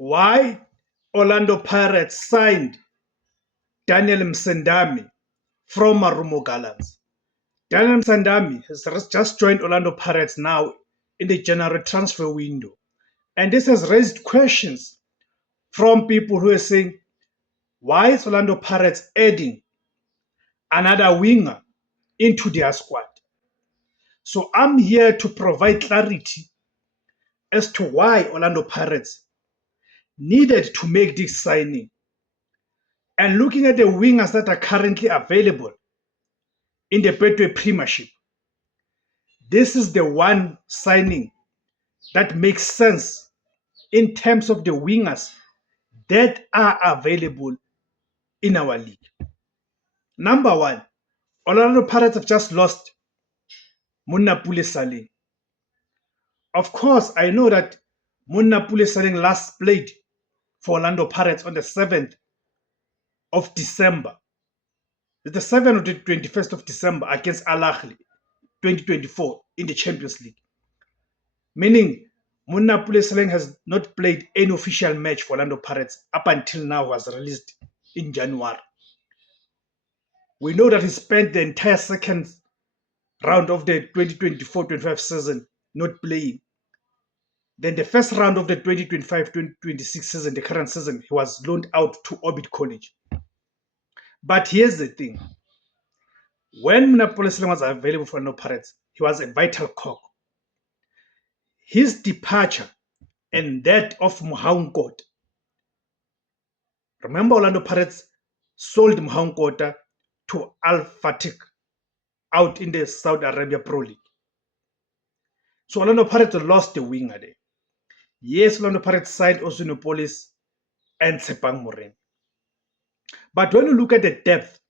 why Orlando Pirates signed Daniel Msendami from Marumo Gallants. Daniel Msendami has just joined Orlando Pirates now in the January transfer window. And this has raised questions from people who are saying, why is Orlando Pirates adding another winger into their squad? So I'm here to provide clarity as to why Orlando Pirates needed to make this signing. And looking at the wingers that are currently available in the Betway Premiership, this is the one signing that makes sense in terms of the wingers that are available in our league. Number one, Orlando Pirates have just lost Munna Pule Saling. Of course, I know that Munna Pule Saling last played for Orlando Pirates on the 7th of December. The 7th or the 21st of December against Al Ahly 2024 in the Champions League. Meaning, Munna Pule Saling has not played any official match for Orlando Pirates up until now, was released in January. We know that he spent the entire second round of the 2024-25 season not playing. Then the first round of the 2025-2026 season, the current season, he was loaned out to Orbit College. But here's the thing. When Munna Pule Saling was available for Orlando Pirates, he was a vital cog. His departure and that of Mohankot. Remember, Orlando Pirates sold Mohankota to Al Fatih out in the Saudi Arabia Pro League. So Orlando Pirates lost the winger there. Yes, Orlando Pirates signed Osinopolis and Tshepang Moremi. But when you look at the depth,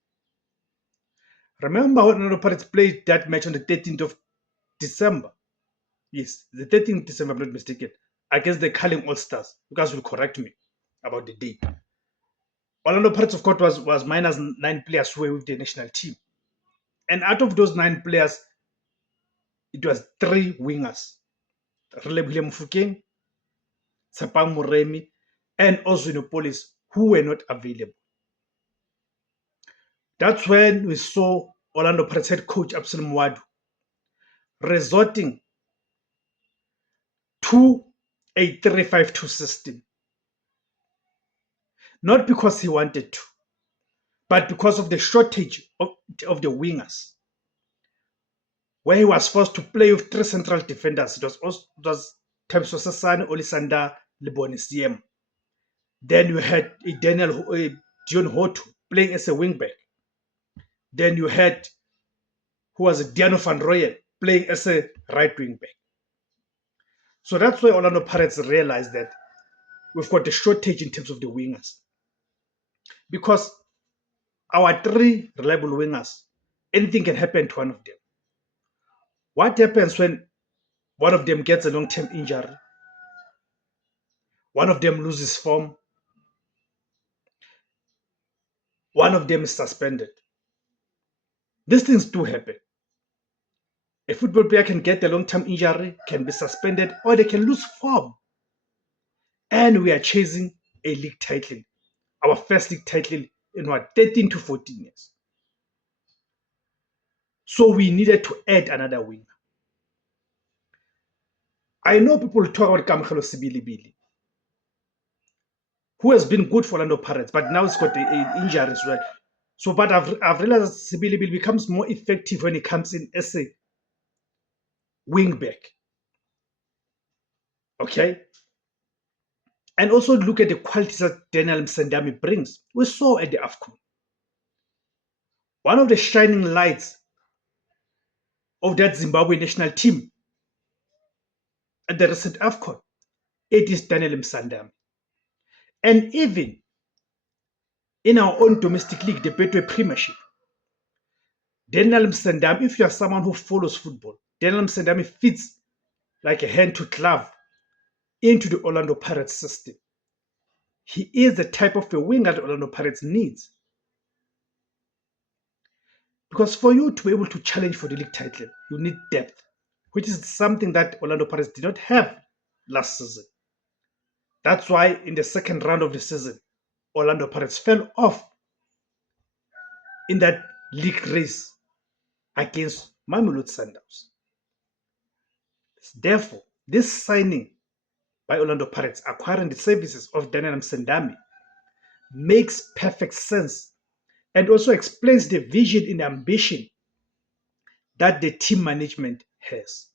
remember when Orlando Pirates played that match on the 13th of December? Yes, the 13th of December, if I'm not mistaken, against the Carling All-Stars. You guys will correct me about the date. Orlando Pirates, of course, was minus 9 players who were with the national team. And out of those 9 players, it was 3 wingers. Relebohile Mofokeng, Tshepang Moremi, and Osinopolis, who were not available. That's when we saw Orlando Pirates head coach Absalom Mwadu resorting to a 3-5-2 system. Not because he wanted to, but because of the shortage of the wingers. Where he was forced to play with 3 central defenders. It was Thabiso Sesane, Olisanda, Lebone CM. Then you had Dion Hotu playing as a wingback. Then you had, who was Diano van Rooyen, playing as a right wingback. So that's why Orlando Pirates realized that we've got a shortage in terms of the wingers. Because our 3 reliable wingers, anything can happen to one of them. What happens when one of them gets a long-term injury? One of them loses form. One of them is suspended. These things do happen. A football player can get a long-term injury, can be suspended, or they can lose form. And we are chasing a league title, our first league title in 13 to 14 years. So we needed to add another winger. I know people talk about Kamohelo Sibilibili, who has been good for Orlando Pirates, but now he's got an injury as well. So, but I've realized that Sibilibili becomes more effective when he comes in as a wingback. Okay? And also look at the qualities that Daniel Msendami brings. We saw at the AFCON. One of the shining lights of that Zimbabwe national team at the recent AFCON, it is Daniel Msendami. And even in our own domestic league, the Betway Premiership, Daniel Msendami, if you are someone who follows football, Daniel Msendami fits like a hand to glove into the Orlando Pirates system. He is the type of a winger that Orlando Pirates needs. Because for you to be able to challenge for the league title, you need depth, which is something that Orlando Pirates did not have last season. That's why in the second round of the season, Orlando Pirates fell off in that league race against Mamelodi Sundowns. Therefore, this signing by Orlando Pirates acquiring the services of Daniel Msendami makes perfect sense and also explains the vision and ambition that the team management has.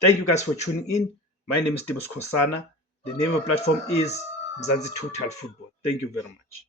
Thank you guys for tuning in. My name is Dibus Kosana. The name of the platform is Mzansi Total Football. Thank you very much.